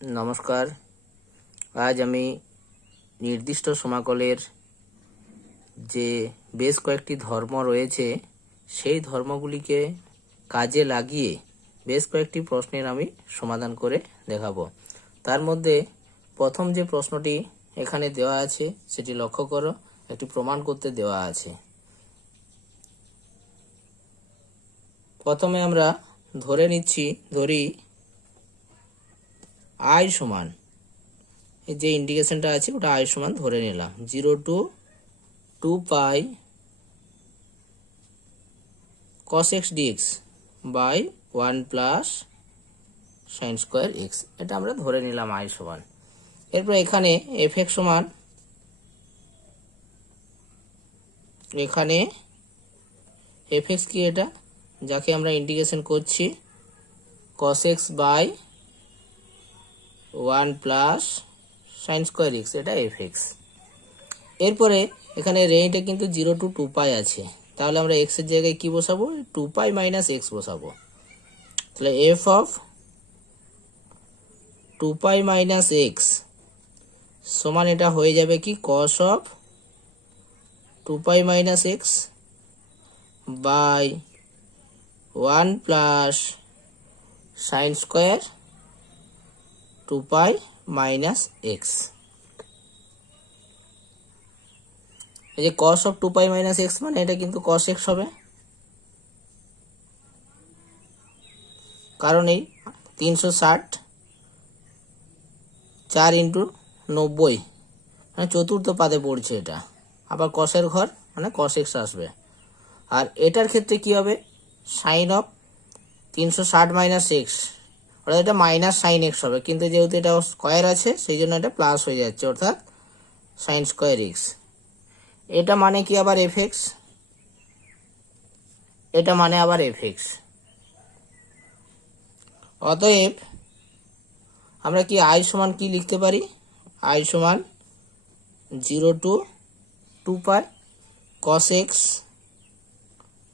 নমস্কার। আজ আমি নির্দিষ্ট সমাকলের যে বেশ কয়েকটি ধর্ম রয়েছে সেই ধর্মগুলিকে কাজে লাগিয়ে বেশ কয়েকটি প্রশ্নের আমি সমাধান করে দেখাবো। তার মধ্যে প্রথম যে প্রশ্নটি এখানে দেওয়া আছে সেটি লক্ষ্য করো, একটি প্রমাণ করতে দেওয়া আছে। প্রথমে আমরা ধরি আই সমান, এই যে ইন্ডিকেশনটা আছে ওটা আই সমান ধরে নিলাম 0 to 2 pi cos x dx by 1 plus sine square x, এটা আমরা ধরে নিলাম আই সমান। এরপর এখানে এফ এক্স সমান, এখানে এফ এক্স কি, এটা যাকে আমরা ইন্টিগ্রেশন করছি cos x by 1 plus sine square x, এটা এফ এক্স। এরপরে এখানে রেঞ্জটা কিন্তু 0 to 2 পাই আছে, তাহলে আমরা এক্স এর জায়গায় কি বসাবো, 2 পাই মাইনাস এক্স বসাবো। তাহলে f of 2 pi minus x সমান এটা হয়ে যাবে কি cos of 2 pi minus x by 1 plus sine square 2 pi minus x. এই যে cos of 2 pi minus x মানে এটা কিন্তু cos x হবে, কারণ এই 360 4 ইন্টু 90 মানে চতুর্থ পাদে পড়ছে, এটা আবার cos এর ঘর মানে cos x আসবে। আর এটার ক্ষেত্রে কি হবে, সাইন অফ 360 মাইনাস এক্স, অর্থাৎ এটা মাইনাস সাইন এক্স হবে, কিন্তু যেহেতু এটা স্কোয়ার আছে সেই জন্য এটা প্লাস হয়ে যাচ্ছে, অর্থাৎ সাইন স্কোয়ার এক্স। এটা মানে কি আবার এফ এক্স, এটা মানে আবার এফ এক্স। অতএব আমরা কি আই সমান কি লিখতে পারি, আই সমান 0 to 2 pi cos x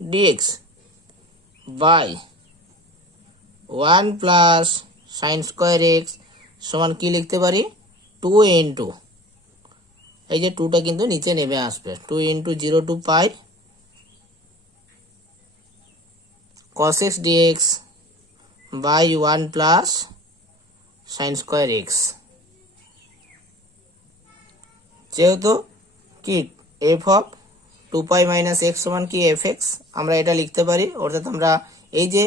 dx by 1 plus sine square x সমান কি লিখতে পারি 2 ইন্টু, এই যে 2টা কিন্তু নিচে নেমে আসবে, 2 into 0 to pi cos x dx by 1 plus sine square x. যেহেতু কি f of 2 pi minus x সমান কি এফ এক্স, আমরা এটা লিখতে পারি, অর্থাৎ আমরা এই যে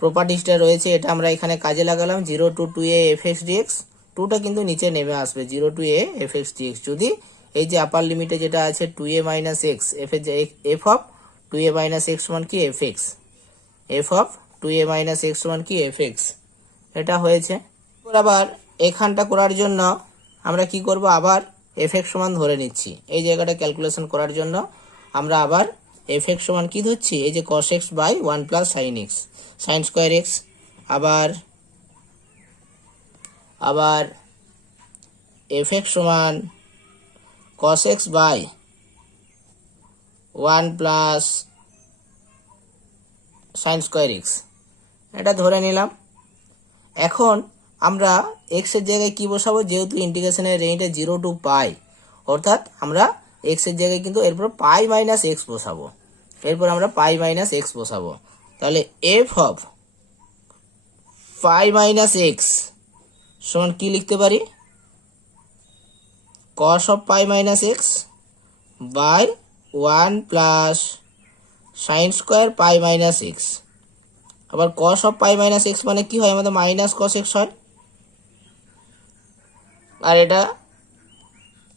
প্রপার্টিসটা রয়েছে এটা আমরা এখানে কাজে লাগালাম 0 to 2a F x dx, 2টা কিন্তু নিচে নেমে আসবে 0 to a f x dx. যদি এই যে আপার লিমিটে যেটা আছে 2a minus x, f of 2a minus x সমান কি f x, f of 2a minus x সমান কি এফ এক্স, এটা হয়েছে। আবার এখানটা করার জন্য আমরা কি করব, আবার এফ এক্স সমান ধরে নিচ্ছি, এই জায়গাটা ক্যালকুলেশন করার জন্য আমরা আবার এফ এক্স সমান কি ধরছি, এই যে cos x by 1 plus sine x, sine square x, আবার এফ এক্স সমান cos x by 1 plus sine square x, এটা ধরে নিলাম। এখন আমরা এক্স এর জায়গায় কি বসাবো, যেহেতু ইন্টিগ্রেশনের রেঞ্জটা 0 to পাই, অর্থাৎ আমরা এক্স এর জায়গায় কিন্তু এরপর পাই মাইনাস এক্স বসাবো, এরপর আমরা পাই মাইনাস এক্স বসাবো। তাহলে f of pi minus x সমান কি লিখতে পারি, cos of pi minus x by 1 plus sine square pi minus x. আবার cos of pi minus x মানে কি হয়, আমাদের মাইনাস cos এক্স হয়, আর এটা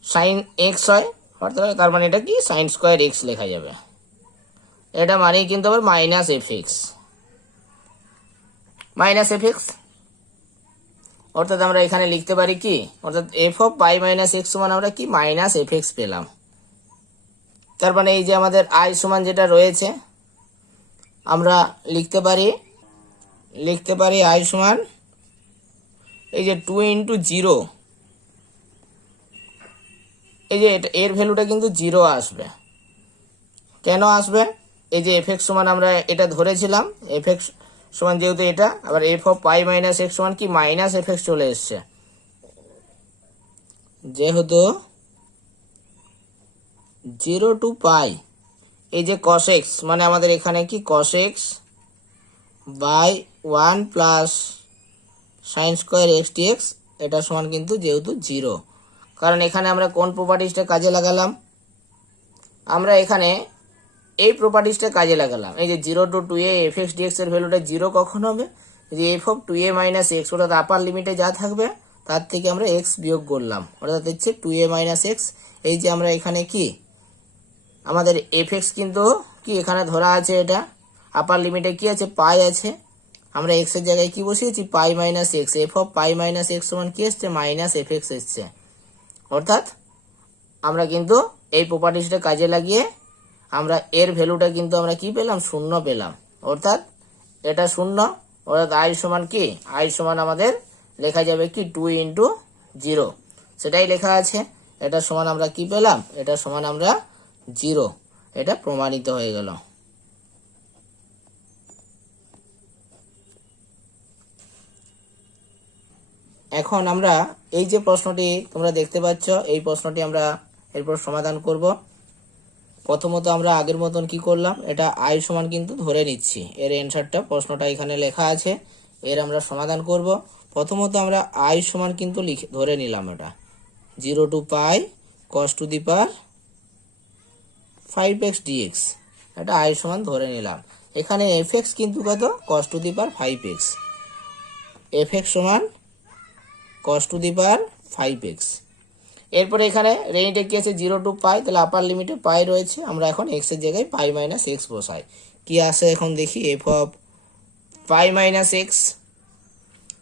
সাইন এক্স হয়, অর্থাৎ তার মানে এটা কি সাইন স্কোয়ার এক্স লেখা যাবে, এটা মানেই কিন্তু আবার minus f x, minus f x. অর্থাৎ আমরা এখানে লিখতে পারি কি, অর্থাৎ F of pi minus x সমান আমরা কি মাইনাস এফ এক্স পেলাম। তার মানে এই যে আমাদের আই সমান যেটা রয়েছে আমরা লিখতে পারি আই সমান এই যে 2 ইন্টু 0, এই যে এর ভ্যালুটা কিন্তু 0 আসবে। কেন আসবে, এই যে এফ এক্স সমান আমরা এটা ধরেছিলাম, এফ এক্স সমান যেহেতু এটা, আবার F of pi minus x সমান কি মাইনাস এফ এক্স চলে এসছে, যেহেতু 0 টু পাই এই যে কস এক্স মানে আমাদের এখানে কি cos x by 1 plus sine square x dx, এটা সমান কিন্তু যেহেতু 0, কারণ এখানে আমরা কোন প্রপার্টিসটা কাজে লাগালাম, আমরা এখানে এই প্রপার্টিসটা কাজে লাগালাম। এই যে 0 two 2a F x dx এর ভ্যালুটা 0 কখন হবে, যে F of 2a minus x অর্থাৎ আপার লিমিটে যা থাকবে তার থেকে আমরা এক্স বিয়োগ করলাম, অর্থাৎ হচ্ছে 2a মাইনাস এক্স। এই যে আমরা এখানে কি আমাদের এফ এক্স কিন্তু কি এখানে ধরা আছে, এটা আপার লিমিটে কি আছে পাই আছে, আমরা এক্স এর জায়গায় কি বসিয়েছি pi minus x, f of pi minus x সমান কি এসছে মাইনাস এফ এক্স এসছে, অর্থাৎ আমরা কিন্তু এই প্রপার্টিসটা কাজে লাগিয়ে আমরা এর ভ্যালুটা কিন্তু আমরা কি পেলাম 0 পেলাম, অর্থাৎ এটা 0, অর্থাৎ আই সমান কি আই সমান আমাদের লেখা যাবে কি 2 ইন্টু 0, সেটাই লেখা আছে। এটা সমান আমরা কি পেলাম, এটা সমান আমরা 0, এটা প্রমাণিত হয়ে গেল। এখন আমরা এই যে প্রশ্নটি তোমরা দেখতে পাচ্ছ, এই প্রশ্নটি আমরা এরপর সমাধান করব। প্রথমত আমরা আগের মতন কি করলাম, এটা আই সমান কিন্তু ধরে নিচ্ছি, এর অ্যান্সারটা প্রশ্নটা এখানে লেখা আছে, এর আমরা সমাধান করব। প্রথমত আমরা আই সমান কিন্তু ধরে নিলাম, এটা 0 to pi cos to the power 5x dx, এটা আই সমান ধরে নিলাম। এখানে এফ এক্স কিন্তু কত cos to the power 5x, f x সমান cos to the power 5x। এরপরে এখানে রেঞ্জটা কি আছে 0 টু পাই, তাহলে আপার লিমিটে পাই রয়েছে, আমরা এখন এক্স এর জায়গায় পাই মাইনাস এক্স বসাই, কি আসে এখন দেখি, f of pi minus x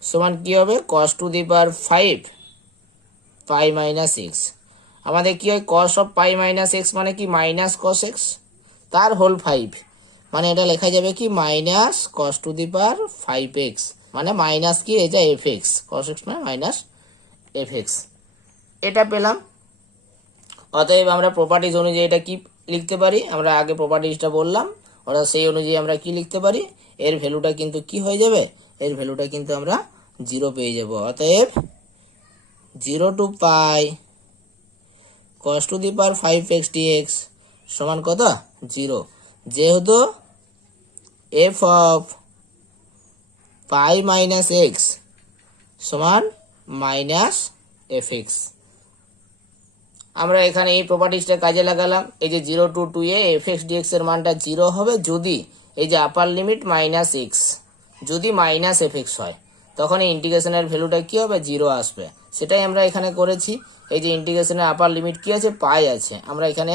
সমান কি হবে cos to the power 5 pi minus x, আমাদের কি হয় cos of pi minus x মানে কি মাইনাস কস এক্স তার হোল 5, মানে এটা লেখা যাবে কি minus cos to the power 5x, মানে মাইনাস কি এটা এফ এক্স, কস এক্স মানে মাইনাস এফ এক্স, এটা পেলাম। অতএব আমরা প্রপার্টিজ অনুযায়ী এটা কি লিখতে পারি, আমরা আগে প্রপার্টিজটা বললাম, অর্থাৎ সেই অনুযায়ী আমরা কি লিখতে পারি, এর ভ্যালুটা কিন্তু কি হয়ে যাবে, এর ভ্যালুটা কিন্তু আমরা 0 পেয়ে যাব। অতএব 0 to pi cos to the power 5x dx সমান কত 0, যেহেতু f of pi minus x সমান মাইনাস এফ এক্স। আমরা এখানে এই প্রপার্টিসটা কাজে লাগালাম, এই যে 0 two 2a F x dx এর মানটা 0 হবে যদি এই যে আপার লিমিট মাইনাস এক্স যদি মাইনাস এফ এক্স হয়, তখন এই ইন্টিগ্রেশনের ভ্যালুটা কি হবে 0 আসবে, সেটাই আমরা এখানে করেছি। এই যে ইন্টিগ্রেশনের আপার লিমিট কি আছে পাই আছে, আমরা এখানে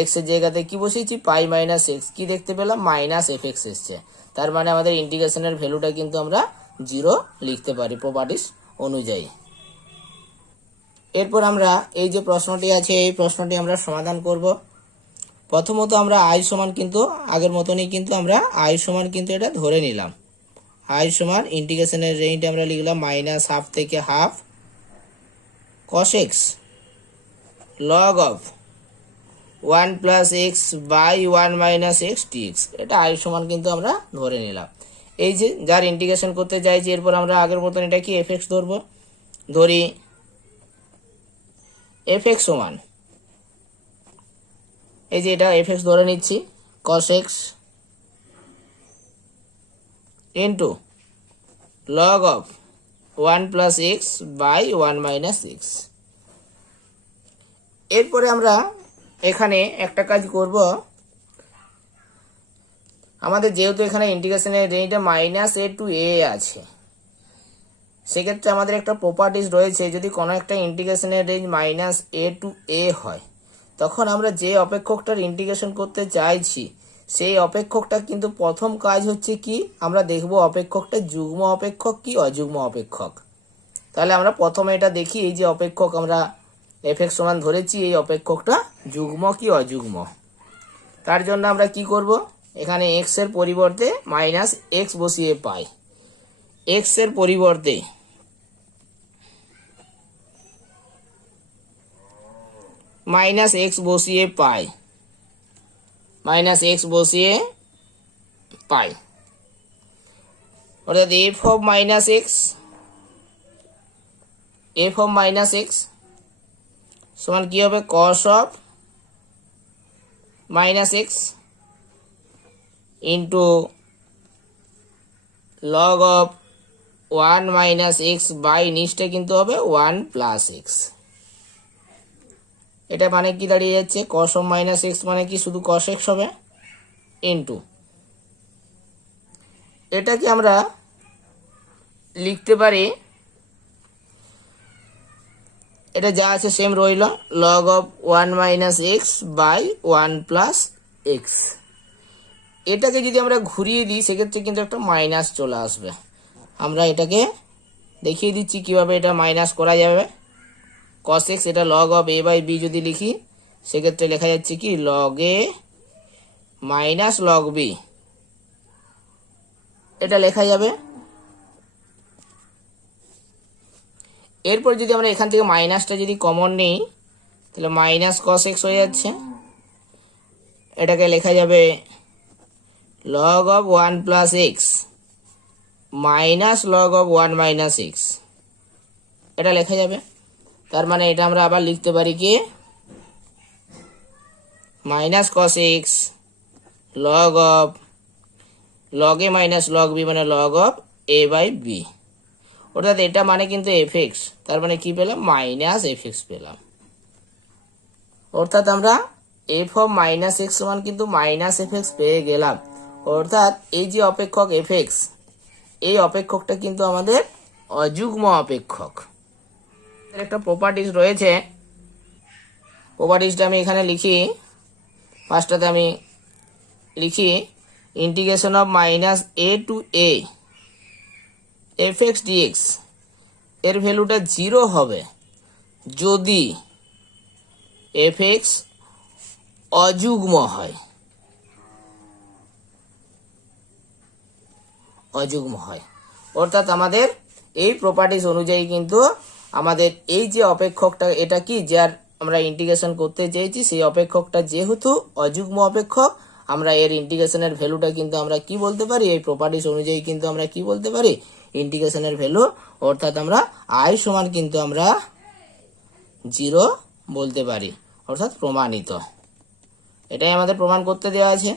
এক্স এর জায়গাতে কি বসিয়েছি পাই মাইনাস এক্স, কি দেখতে পেলাম মাইনাস এফ এক্স এসছে, তার মানে আমাদের ইন্টিগ্রেশনের ভ্যালুটা কিন্তু আমরা 0 লিখতে পারি প্রপার্টিস অনুযায়ী। এরপর আমরা এই যে প্রশ্নটি আছে এই প্রশ্নটি আমরা সমাধান করব। প্রথমত আমরা আই সমান কিন্তু আগের মতনই কিন্তু আমরা আই সমান কিন্তু এটা ধরে নিলাম, আই সমান ইন্টিগ্রেশনের রেঞ্জটা আমরা লিখলাম মাইনাস হাফ থেকে half cos x log of 1 plus x by 1 minus x dx, এটা আই সমান কিন্তু আমরা ধরে নিলাম। এই যে যার ইন্টিগ্রেশন করতে চাইছি, এরপর আমরা আগের মতন এটা কি এফ এক্স ধরবো, ধরি এফ এক্স সমান এই যে এটা এফ এক্স ধরে নিচ্ছি cos x into log of 1 plus x by 1 minus x. এরপরে আমরা এখানে একটা কাজ করব, আমাদের যেহেতু এখানে ইন্টিগ্রেশনের রেঞ্জটা মাইনাস এ টু এ আছে, সেক্ষেত্রে আমাদের একটা প্রপার্টিস রয়েছে, যদি কোনো একটা ইন্টিগ্রেশনের রেঞ্জ মাইনাস এ টু এ হয়, তখন আমরা যে অপেক্ষকটার ইন্টিগ্রেশন করতে চাইছি সেই অপেক্ষকটা কিন্তু প্রথম কাজ হচ্ছে কি আমরা দেখব অপেক্ষকটা যুগ্ম অপেক্ষক কি অযুগ্ম অপেক্ষক। তাহলে আমরা প্রথমে এটা দেখি, এই যে অপেক্ষক আমরা এফ এক্স সমান ধরেছি এই অপেক্ষকটা যুগ্ম কি অযুগ্ম। তার জন্য আমরা কি করব, এখানে এক্স এর পরিবর্তে মাইনাস এক্স বসিয়ে পাই, এক্স এর পরিবর্তে মাইনাস এক্স বসিয়ে পাই, মাইনাস এক্স বসিয়ে পাই। অর্থাৎ এফ অফ মাইনাস এক্স সমান কি হবে cos of minus x into log of 1 minus x by নিচটা কিন্তু হবে 1 প্লাস এক্স। এটা মানে কি দাঁড়িয়ে যাচ্ছে কস অফ মাইনাস এক্স মানে কি শুধু কস এক্স হবে ইন্টু এটাকে আমরা লিখতে পারি, এটা যা আছে সেম রইল, log of 1 minus x by 1 plus x. এটাকে যদি আমরা ঘুরিয়ে দিই সেক্ষেত্রে কিন্তু একটা মাইনাস চলে আসবে। আমরা এটাকে দেখিয়ে দিচ্ছি কিভাবে এটা মাইনাস করা যাবে। কস এক্স এটা log of A by b যদি লিখি সেক্ষেত্রে লেখা যাচ্ছে কি লগ এ মাইনাস লগ বি, এটা লেখা যাবে। এরপর যদি আমরা এখান থেকে মাইনাসটা যদি কমন নিই তাহলে মাইনাস কস এক্স হয়ে যাচ্ছে, এটাকে লেখা যাবে log of 1 plus x minus log of 1 minus x, এটা লেখা যাবে। তার মানে এটা আমরা আবার লিখতে পারি কি minus cos x log of log A minus log B মানে log of A by B, অর্থাৎ এটা মানে কিন্তু এফ এক্স, তার মানে কি পেলাম মাইনাস এফ এক্স পেলাম। অর্থাৎ আমরা এফ অফ মাইনাস এক্স সমান কিন্তু মাইনাস এফ এক্স পেয়ে গেলাম। অর্থাৎ এই যে অপেক্ষক এফ এক্স, এই অপেক্ষকটা কিন্তু আমাদের অযুগ্ম অপেক্ষক। একটা প্রপার্টিজ রয়েছে, প্রপার্টিজটা আমি এখানে লিখি। ফার্স্টটাতে আমি লিখি integration of minus a to a f x dx এর ভ্যালুটা 0 হবে যদি এফ এক্স অযুগ্ম হয়, অযুগ্ম হয়। অর্থাৎ আমাদের এই প্রপার্টিজ অনুযায়ী কিন্তু আমাদের এই যে অপেক্ষকটা এটা কি যার আমরা ইন্টিগ্রেশন করতে চেয়েছি সেই অপেক্ষকটা যেহেতু অযুগ্ম অপেক্ষক, আমরা এর ইন্টিগ্রেশনের ভ্যালুটা কিন্তু আমরা কি বলতে পারি এই প্রপার্টিজ অনুযায়ী কিন্তু আমরা কি বলতে পারি ইন্টিগ্রেশনের ভ্যালু, অর্থাৎ আমরা আই সমান কিন্তু আমরা 0 বলতে পারি, অর্থাৎ প্রমাণিত। এটাই আমাদের প্রমাণ করতে দেওয়া আছে।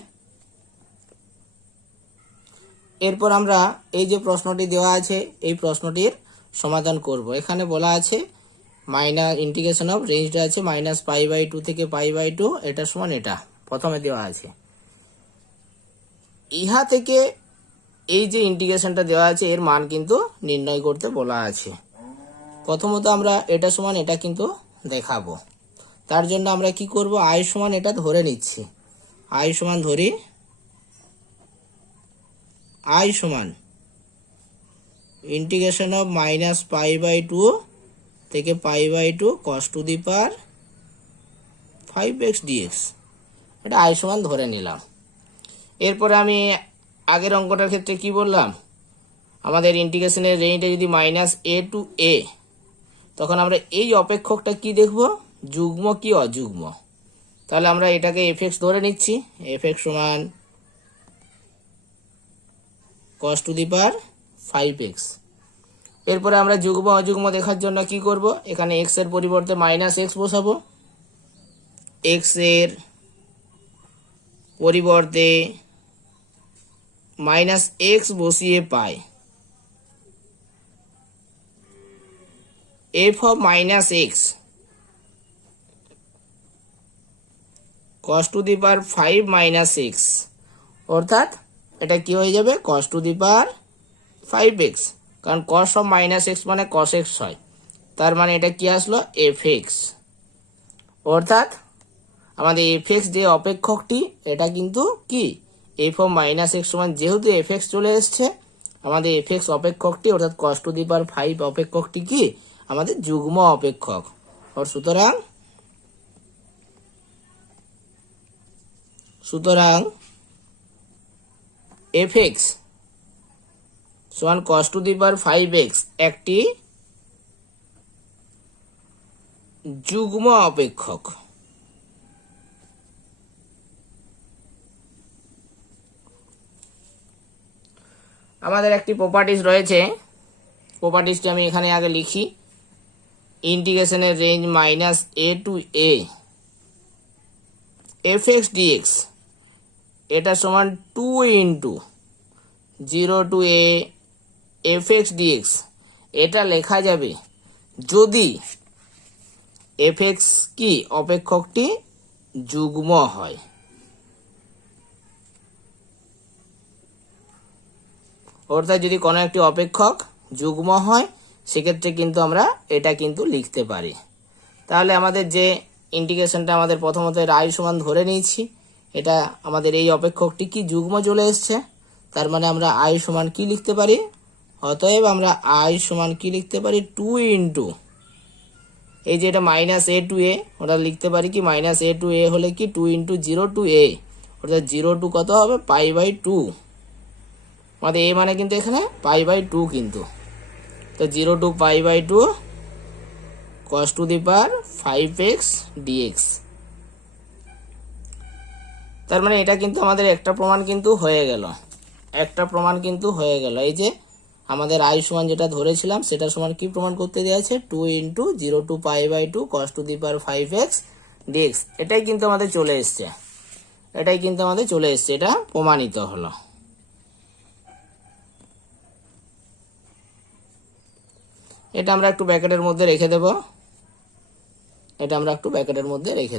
এরপর আমরা এই যে প্রশ্নটি দেওয়া আছে এই প্রশ্নটির সমাধান করব। এখানে বলা আছে মাইনাস ইন্টিগ্রেশন অফ রেঞ্জটা আছে মাইনাস পাই বাই 2 থেকে পাই বাই 2, এটা সমান এটা প্রথমে দেওয়া আছে। ইহা থেকে এই যে ইন্টিগ্রেশনটা দেওয়া আছে এর মান কিন্তু নির্ণয় করতে বলা আছে। প্রথমত আমরা এটা সমান এটা কিন্তু দেখাবো, তার জন্য আমরা কি করব আই সমান এটা ধরে নিচ্ছি। আই সমান ধরি, আই সমান integration of minus pi by 2 থেকে pi by 2 cos to the power 5x dx, এটা আই সমান ধরে নিলাম। এরপরে আমি আগের অঙ্কটার ক্ষেত্রে কি বললাম আমাদের ইন্টিগ্রেশনের রেঞ্জটা যদি মাইনাস এ টু এ, তখন আমরা এই অপেক্ষকটা কি দেখব যুগ্ম কি অযুগ্ম। তাহলে আমরা এটাকে এফ এক্স ধরে নিচ্ছি, এফ এক্স সমান cos to the power 5x। এরপরে আমরা যুগ্ম অযুগ্ম দেখার জন্য কি করব এখানে x এর পরিবর্তে মাইনাস এক্স বসাবো, x এর পরিবর্তে মাইনাস এক্স বসিয়ে pi f of minus x cos to the power 5 minus x, অর্থাৎ এটা কি হয়ে যাবে কস টু দি পাওয়ার 5x, কারণ কস অফ মাইনাস এক্স মানে কস এক্স হয়, তার মানে এটা কি আসলো এফ এক্স। অর্থাৎ আমাদের এফ এক্স যে অপেক্ষকটি এটা কিন্তু কি এফ অফ মাইনাস এক্স সমান যেহেতু এফ এক্স চলে এসছে আমাদের এফ এক্স অপেক্ষকটি অর্থাৎ কস টু দি পাওয়ার 5 অপেক্ষকটি কি আমাদের যুগ্ম অপেক্ষক। সুতরাং এফ এক্স সমান cos to the power 5x একটি যুগ্ম অপেক্ষক। আমাদের একটি প্রপার্টিজ রয়েছে, প্রপার্টিজটি আমি এখানে আগে লিখি। ইন্টিগ্রেশনের range minus a to a f x dx এটা সমান 2 into 0 to a f x dx. এটা লেখা যাবে যদি এফ এক্স কি অপেক্ষকটি যুগ্ম হয়। অর্থাৎ যদি কোনো একটি অপেক্ষক যুগ্ম হয় সেক্ষেত্রে কিন্তু আমরা এটা কিন্তু লিখতে পারি। তাহলে আমাদের যে ইন্টিগ্রেশনটা আমাদের প্রথমত আই সমান ধরে নিয়েছি, এটা আমাদের এই অপেক্ষকটি কি যুগ্ম চলে এসছে, তার মানে আমরা আই সমান কি লিখতে পারি, অতএব আমরা আই সমান কি লিখতে পারি 2 ইন্টু এই যে এটা মাইনাস এ টু এ, ওটা লিখতে পারি কি মাইনাস এ টু এ হলে কি 2 ইন্টু 0 টু এ, অর্থাৎ 0 টু কত হবে π/2। আমাদের এ মানে কিন্তু এখানে π/2 কিন্তু, তো 0 to π/2 cos to the power 5x dx। তার মানে এটা কিন্তু আমাদের একটা প্রমাণ কিন্তু হয়ে গেল, এই যে আমাদের আই সমান যেটা ধরেছিলাম সেটা সমান কি প্রমাণ করতে দেওয়া আছে 2 into 0 to π/2 cos to the power 5x dx। এটাই কিন্তু আমাদের চলে এসছে, এটা প্রমাণিত হলো। এটা আমরা একটু ব্র্যাকেটের মধ্যে রেখে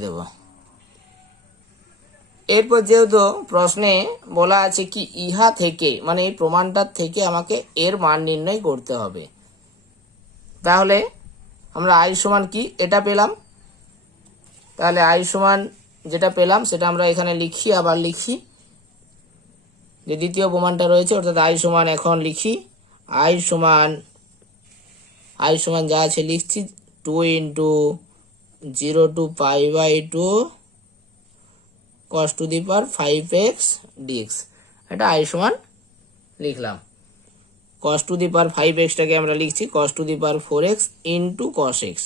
দেব। এরপর যেহেতু প্রশ্নে বলা আছে কি ইহা থেকে মানে এই প্রমাণটার থেকে আমাকে এর মান নির্ণয় করতে হবে, তাহলে আমরা আই সমান কি এটা পেলাম, তাহলে আই সমান যেটা পেলাম সেটা আমরা এখানে আবার লিখি যে দ্বিতীয় প্রমাণটা রয়েছে, অর্থাৎ আই সমান এখন লিখি আই সমান যা আছে লিখছি 2 into 0 to π/2 cos to the power 5x dx। এটা আই সমান লিখলাম। cos to the power 5x টাকে আমরা লিখছি cos to the power 4x into cos x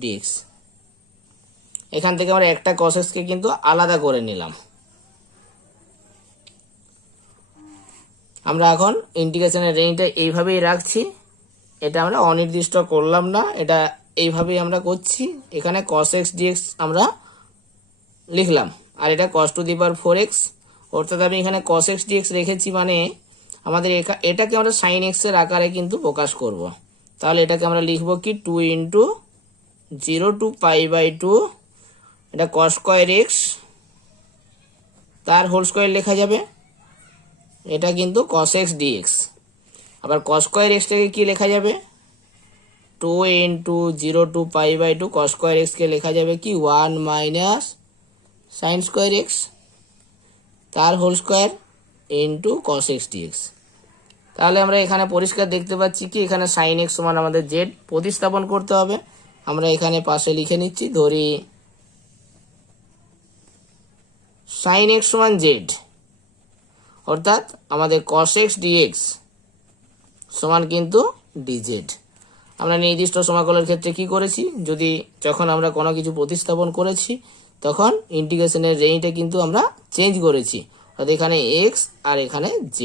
dx। এখান থেকে আমরা একটা cos x কে কিন্তু আলাদা করে নিলাম। আমরা এখন ইন্টিগ্রেশনের রেঞ্জটা এইভাবেই রাখছি, এটা আমরা অনির্দিষ্ট করলাম না, এটা এইভাবেই আমরা করছি। এখানে cos x dx আমরা লিখলাম আর এটা cos to the power 4x, অর্থাৎ আমি এখানে cos x dx রেখেছি মানে আমাদের এটাকে আমরা sin x এর আকারে কিন্তু প্রকাশ করব। তাহলে এটাকে আমরা লিখব কি 2 ইন্টু 0 টু π/2 এটা cos স্কয়ার x তার হোল স্কয়ার লেখা যাবে, এটা কিন্তু cos x dx। আবার cos স্কয়ার x টাকে কি লেখা যাবে 2 into 0 to π/2 cos square x কে লেখা যাবে কি 1 মাইনাস sin স্কয়ার x তার whole square into cos x dx। তাহলে আমরা এখানে পরিষ্কার দেখতে পাচ্ছি কি এখানে sin x সমান আমাদের z প্রতিস্থাপন করতে হবে। আমরা এখানে পাশে লিখে নিচ্ছি, ধরি sin x সমান z, অর্থাৎ আমাদের cos x dx সমান কিন্তু dz। আমরা নির্দিষ্ট সমাকলের ক্ষেত্রে কি করেছি, যখন আমরা কোনো কিছু প্রতিস্থাপন করেছি তখন ইন্টিগ্রেশনের রেঞ্জটা কিন্তু আমরা চেঞ্জ করেছি, অর্থাৎ এখানে x আর এখানে z।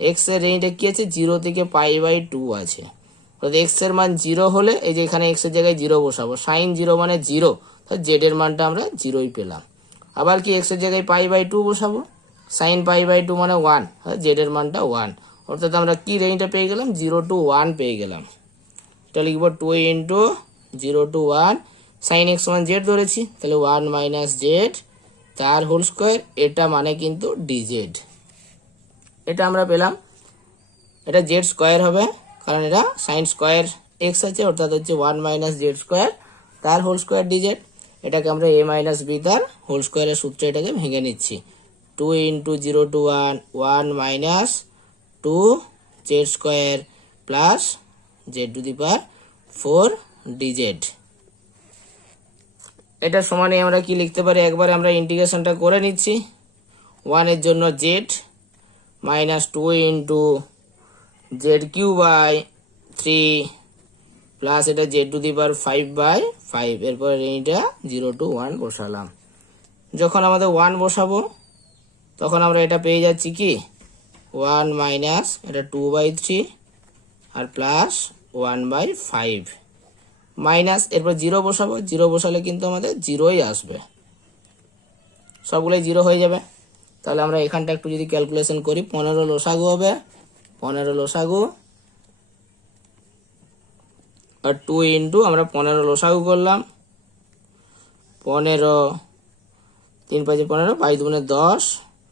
x এর রেঞ্জটা কি আছে 0 থেকে π/2 আছে, অর্থাৎ x এর মান 0 হলে এই যে এখানে x এর জায়গায় 0 বসাবো, sin 0 মানে 0, তাহলে z এর মানটা আমরা 0ই পেলাম। আবার কি x এর জায়গায় π/2 বসাবো, sin π/2 মানে 1, z এর মানটা 1, অর্থাৎ আমরা কি রেঞ্জটা পেয়ে গেলাম 0 টু 1 পেয়ে গেলাম। এটা লিখবো 2 ইন্টু 0 টু 1 sin x সমান z ধরেছি, তাহলে 1 মাইনাস z তার হোল স্কয়ার, এটা মানে কিন্তু dz। এটা আমরা পেলাম, এটা z স্কয়ার হবে কারণ এটা sin স্কয়ার x আছে, অর্থাৎ হচ্ছে 1 মাইনাস z স্কয়ার তার হোল স্কয়ার dz। এটাকে আমরা a মাইনাস b তার হোল স্কয়ারের সূত্রে এটাকে ভেঙে নিচ্ছি, 2 into 0 to 1 1 minus 2 z square plus z to the power 4 dz। এটা সমানে আমরা কি লিখতে পারি, একবারে আমরা ইন্টিগ্রেশনটা করে নিচ্ছি। 1 এর জন্য z minus 2 into z³ by 3 plus এটা z টু দি পাওয়ার 5/5, এরপর এইটা 0 টু 1 বসালাম। যখন আমাদের 1 বসাবো তখন আমরা এটা পেয়ে যাচ্ছি কি ওয়ান মাইনাস এটা 2/3 আর প্লাস 1/5 মাইনাস এরপর 0 বসাবো, 0 বসালে কিন্তু আমাদের 0ই আসবে, সবগুলোই 0 হয়ে যাবে। তাহলে আমরা এখানটা একটু যদি ক্যালকুলেশন করি, 15 লসাগু হবে, 15 লসাগু আর 2 ইন্টু আমরা 15 লসাগু করলাম, 15 3 5 15 22 দুগুণে 10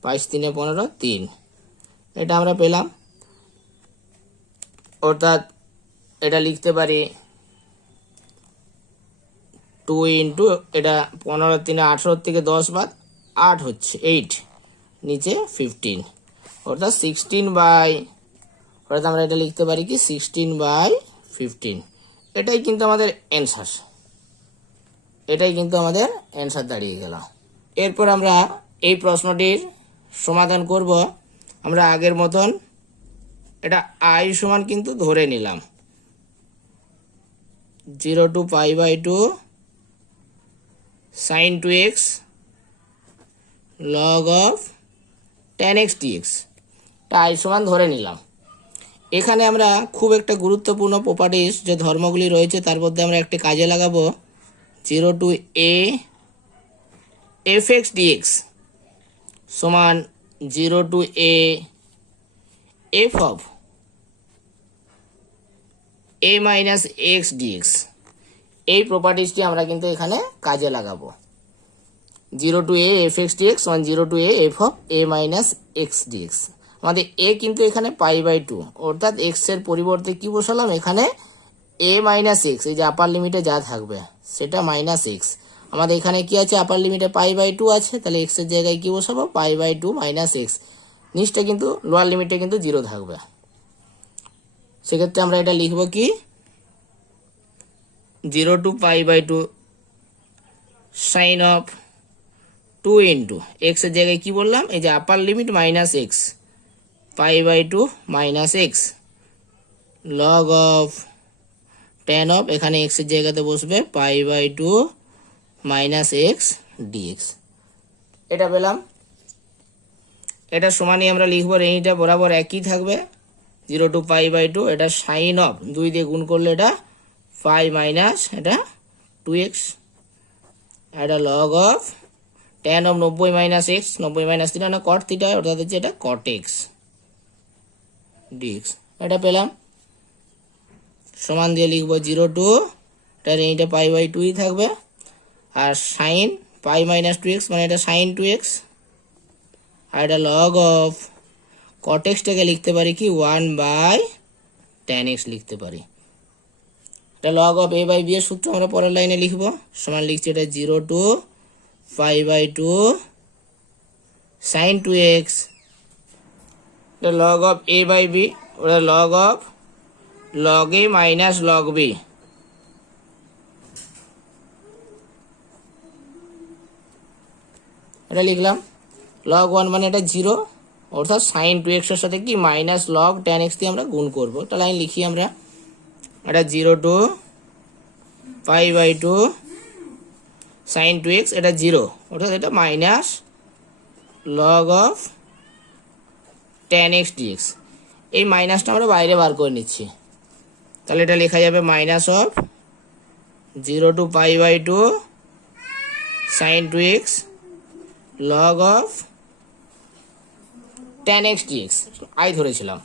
22 3 15 3, এটা আমরা পেলাম। অর্থাৎ এটা লিখতে পারি 2 ইন্টু এটা 15 3 18 থেকে 10 বাদ 8 হচ্ছে 8, নিচে 15, অর্থাৎ 16 অর্থাৎ আমরা এটা লিখতে পারি কি 16/15। এটাই কিন্তু আমাদের অ্যান্সার, এটাই কিন্তু আমাদের অ্যান্সার দাঁড়িয়ে গেল। এরপর আমরা এই প্রশ্নটির সমাধান করব। আমরা আগের মতন এটা i সমান কিন্তু ধরে নিলাম 0 to π/2 sin 2x log of tan x dx, এটা i সমান ধরে নিলাম। এখানে আমরা খুব একটা গুরুত্বপূর্ণ প্রপার্টিস যে ধর্মগুলি রয়েছে তার মধ্যে আমরা একটি কাজে লাগাবো, 0 to a fx dx সমান 0 to a f of a minus x dx, এই প্রপার্টিসটি আমরা কিন্তু এখানে কাজে লাগাবো। 0 to a fx dx সমান 0 to a f of a minus x dx। আমাদের a কিন্তু এখানে π/2, অর্থাৎ x এর পরিবর্তে কি বসালাম এখানে a minus x, এই যে আপার লিমিটে যা থাকবে সেটা মাইনাস x। আমাদের এখানে কি আছে, আপার লিমিটে π/2 আছে, তাহলে x এর জায়গায় কি বসাবো π/2 মাইনাস x, নিচটা কিন্তু লোয়ার লিমিটে কিন্তু 0 থাকবে। সেক্ষেত্রে আমরা এটা লিখব কি 0 to π/2 sine of 2 into x এর জায়গায় কি বললাম, এই যে upper limit minus x π/2 minus x log of tan of, এখানে x এর জায়গাতে বসবে π/2 মাইনাস x dx, এটা পেলাম। এটা সমানই আমরা লিখবো, রেঞ্জটা বরাবর একই থাকবে 0 to π/2, এটা সাইন অফ 2 দিয়ে গুণ করলে এটা 5 মাইনাস এটা 2x, এটা log of tan of 90 minus x, 90 minus theta না cot থিটা, অর্থাৎ হচ্ছে এটা cot x dx, এটা পেলাম। সমান দিয়ে লিখবো 0 to এটা রেঞ্জটা π/2ই থাকবে, আর সাইন পাই মাইনাস 2x মানে এটা সাইন 2x, আর এটা লগ অফ cot x-টাকে লিখতে পারি কি 1/tan x লিখতে পারি। এটা লগ অফ a/b এর সূত্র আমরা পরের লাইনে লিখব, সমান লিখছি এটা 0 to π/2 sin 2x, এটা লগ অফ a/b, ওটা log of log a minus log b, এটা লিখলাম। log 1 মানে এটা 0, অর্থাৎ সাইন 2x এর সাথে কি মাইনাস log tan x দিয়ে আমরা গুণ করব। এটা লাইন লিখি আমরা, এটা 0 to π/2 সাইন 2x, এটা 0, অর্থাৎ এটা minus log of tan x dx। এই মাইনাসটা আমরা বাইরে বার করে নিচ্ছি, তাহলে এটা লেখা যাবে minus of 0 to π/2 sine 2x log of tan x dx, I ধরেছিলাম,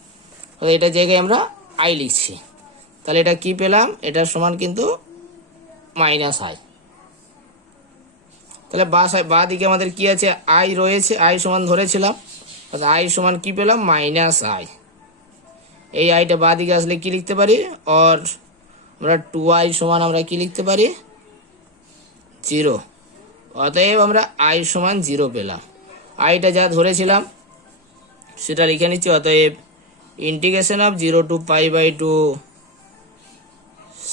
এটার জায়গায় আমরা আই লিখছি। তাহলে এটা কি পেলাম, এটার সমান কিন্তু মাইনাস আই। তাহলে বা দিকে আমাদের কি আছে, আই রয়েছে, আই সমান ধরেছিলাম, আই সমান কি পেলাম মাইনাস আই। এই আইটা বা দিকে আসলে কি লিখতে পারি, অর আমরা 2i সমান আমরা কি লিখতে পারি 0, অতএব আমরা আই সমান 0 পেলাম। আইটা যা ধরেছিলাম সেটা লিখে নিচ্ছি, অতএব integration of 0 to π/2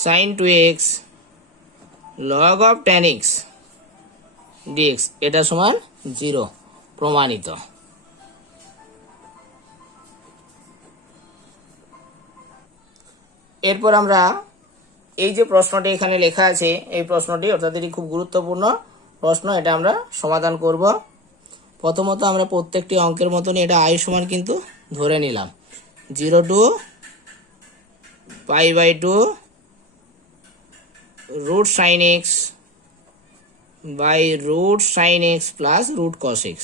sin 2x log of tan x dx, এটা সমান 0, প্রমাণিত। এরপর আমরা এই যে প্রশ্নটি এখানে লেখা আছে, এই প্রশ্নটি অর্থাৎ এটি খুব গুরুত্বপূর্ণ প্রশ্ন, এটা আমরা সমাধান করব। প্রথমত আমরা প্রত্যেকটি অঙ্কের মতনই এটা আই সমান কিন্তু ধরে নিলাম 0 to π/2 root sin x by root sin x plus root cos x।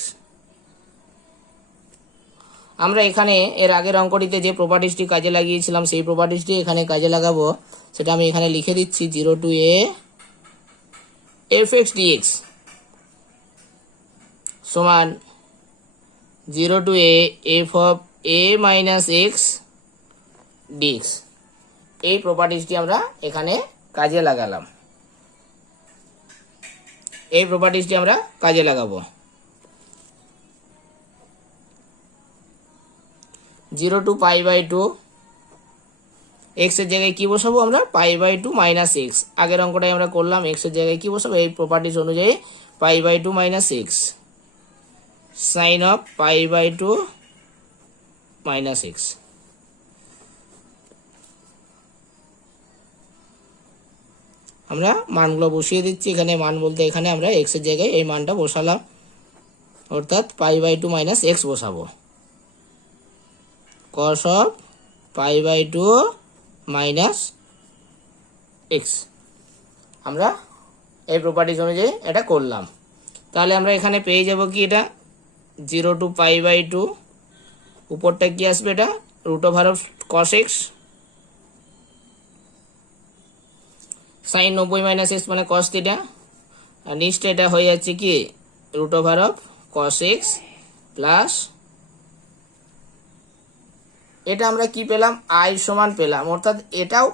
আমরা এখানে এর আগের অঙ্কটিতে যে প্রপার্টিসটি কাজে লাগিয়েছিলাম সেই প্রপার্টিসটি এখানে কাজে লাগাবো, সেটা আমি এখানে লিখে দিচ্ছি 0 to a fx dx সমান 0 to a f of a minus x dx। এই প্রপার্টিসটি আমরা এখানে কাজে লাগালাম, এই প্রপার্টিসটি আমরা কাজে লাগাবো। 0 to π/2 x এর জায়গায় কি বসাবো আমরা, π/2 মাইনাস এক্স। আগের অঙ্কটাই আমরা করলাম, x এর জায়গায় কি বসাবো, এই প্রপার্টিস অনুযায়ী π/2 minus x sine of π/2 minus x. আমরা মানগুলো বসিয়ে দিচ্ছি এখানে, মান বলতে এখানে আমরা x এর জায়গায় এই মানটা বসালাম, অর্থাৎ π/2 মাইনাস এক্স বসাবো। cos of π/2 মাইনাস এক্স আমরা এই প্রপার্টিস অনুযায়ী এটা করলাম। তাহলে আমরা এখানে পেয়ে যাব কি, এটা 0 to π/2, উপরটা কি আসবে, এটা √of cos x sin 90 minus x মানে cos থিটা, আর নিচটা এটা হয়ে যাচ্ছে কি √of cos x প্লাস এটা আমরা কি পেলাম, i সমান পেলাম, অর্থাৎ এটাও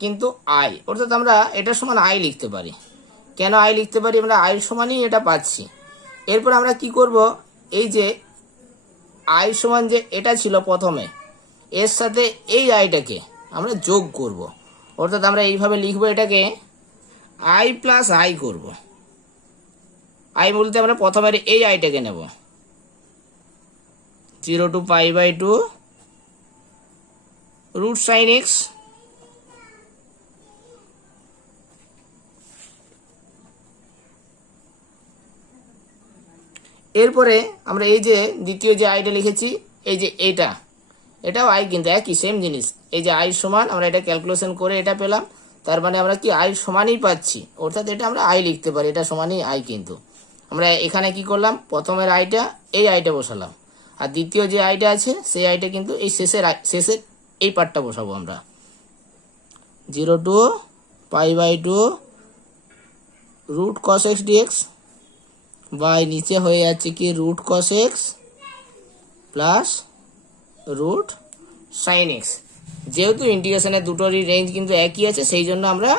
কিন্তু i, অর্থাৎ আমরা এটা সমান i লিখতে পারি। কেন i লিখতে পারি, আমরা i সমানই এটা পাচ্ছি। এরপর আমরা কি করব, এই যে i সমান যে এটা ছিল প্রথমে, এর সাথে এই iটাকে আমরা যোগ করব, অর্থাৎ আমরা এইভাবে লিখব, এটাকে i প্লাস i করব। i বলতে আমরা প্রথমের এই iটাকে নেব 0 to π/2 root sin x এরপরে আমরা এই যে দ্বিতীয় যে আইটা লিখেছি, এই যে এটাও আই, কিন্তু একই সেম জিনিস। এই যে আই সমান, আমরা এটা ক্যালকুলেশন করে এটা পেলাম, তার মানে আমরা কি আই সমানই পাচ্ছি, অর্থাৎ এটা আমরা আই লিখতে পারি, এটা সমানই আই। কিন্তু আমরা এখানে কি করলাম, প্রথমের আইটা এই আইটা বসালাম, আর দ্বিতীয় যে আইটা আছে সেই আইটা কিন্তু এই শেষের এই পার্টটা বসাবো আমরা। 0 to π/2 root cos x dx by নিচে হয়ে যাচ্ছে কি root cos x প্লাস root sin x। যেহেতু ইন্টিগ্রেশনের দুটোরই রেঞ্জ কিন্তু একই আছে, সেই জন্য আমরা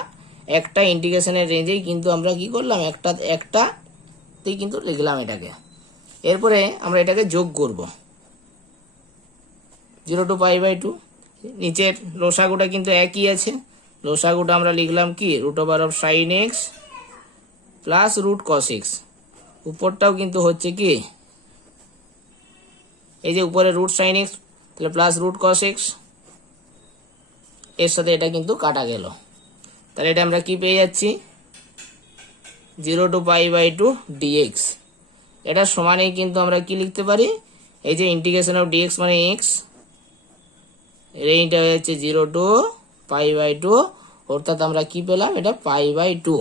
একটা ইন্টিগ্রেশনের রেঞ্জেই কিন্তু আমরা কি করলাম, একটাতেই কিন্তু লিখলাম এটাকে। এরপরে আমরা এটাকে যোগ করব 0 to π/2, নিচের লসাগুটা কিন্তু একই আছে, লসাগুটা আমরা লিখলাম কি √of sin x প্লাস root cos x। উপরটাও কিন্তু হচ্ছে কি এই যে উপরে root sin x, তাহলে প্লাস root cos x, এর সাথে এটা কিন্তু কাটা গেল, তাহলে এটা আমরা কি পেয়ে যাচ্ছি 0 to π/2 dx। এটা সমানেই কিন্তু আমরা কি লিখতে পারি, এই যে ইন্টিগ্রেশন অফ dx মানে x, রেঞ্জটা হয়ে যাচ্ছে 0 to π/2, অর্থাৎ আমরা কি পেলাম, এটা π/2,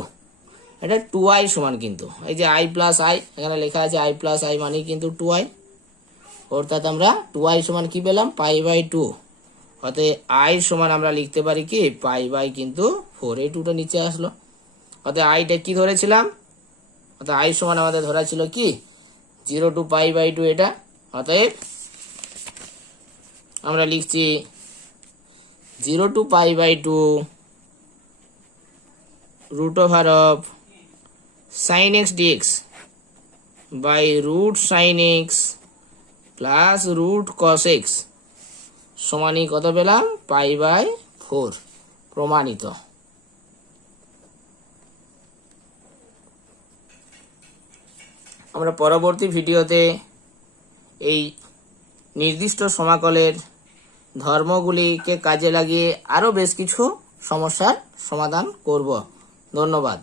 এটা 2i সমান, কিন্তু এই যে i প্লাস i এখানে লেখা আছে, i প্লাস i মানে কিন্তু 2i, অর্থাৎ আমরা 2i সমান কি পেলাম, π/2, অর্থাৎ i সমান আমরা লিখতে পারি কি কিন্তু 4, এই 2টা নিচে আসলো, অর্থাৎ iটা কি ধরেছিলাম, অর্থাৎ i সমান আমাদের ধরা ছিল কি 0 to π/2 এটা, অতএব আমরা লিখছি 0 to π/2 √of sin x dx by root sin x plus root cos x সমানই কত পেলাম, π/4 প্রমাণিত। আমরা পরবর্তী ভিডিওতে এই নির্দিষ্ট সমাকলের ধর্মগুলিকে কাজে লাগিয়ে আরও বেশ কিছু সমস্যার সমাধান করব। ধন্যবাদ।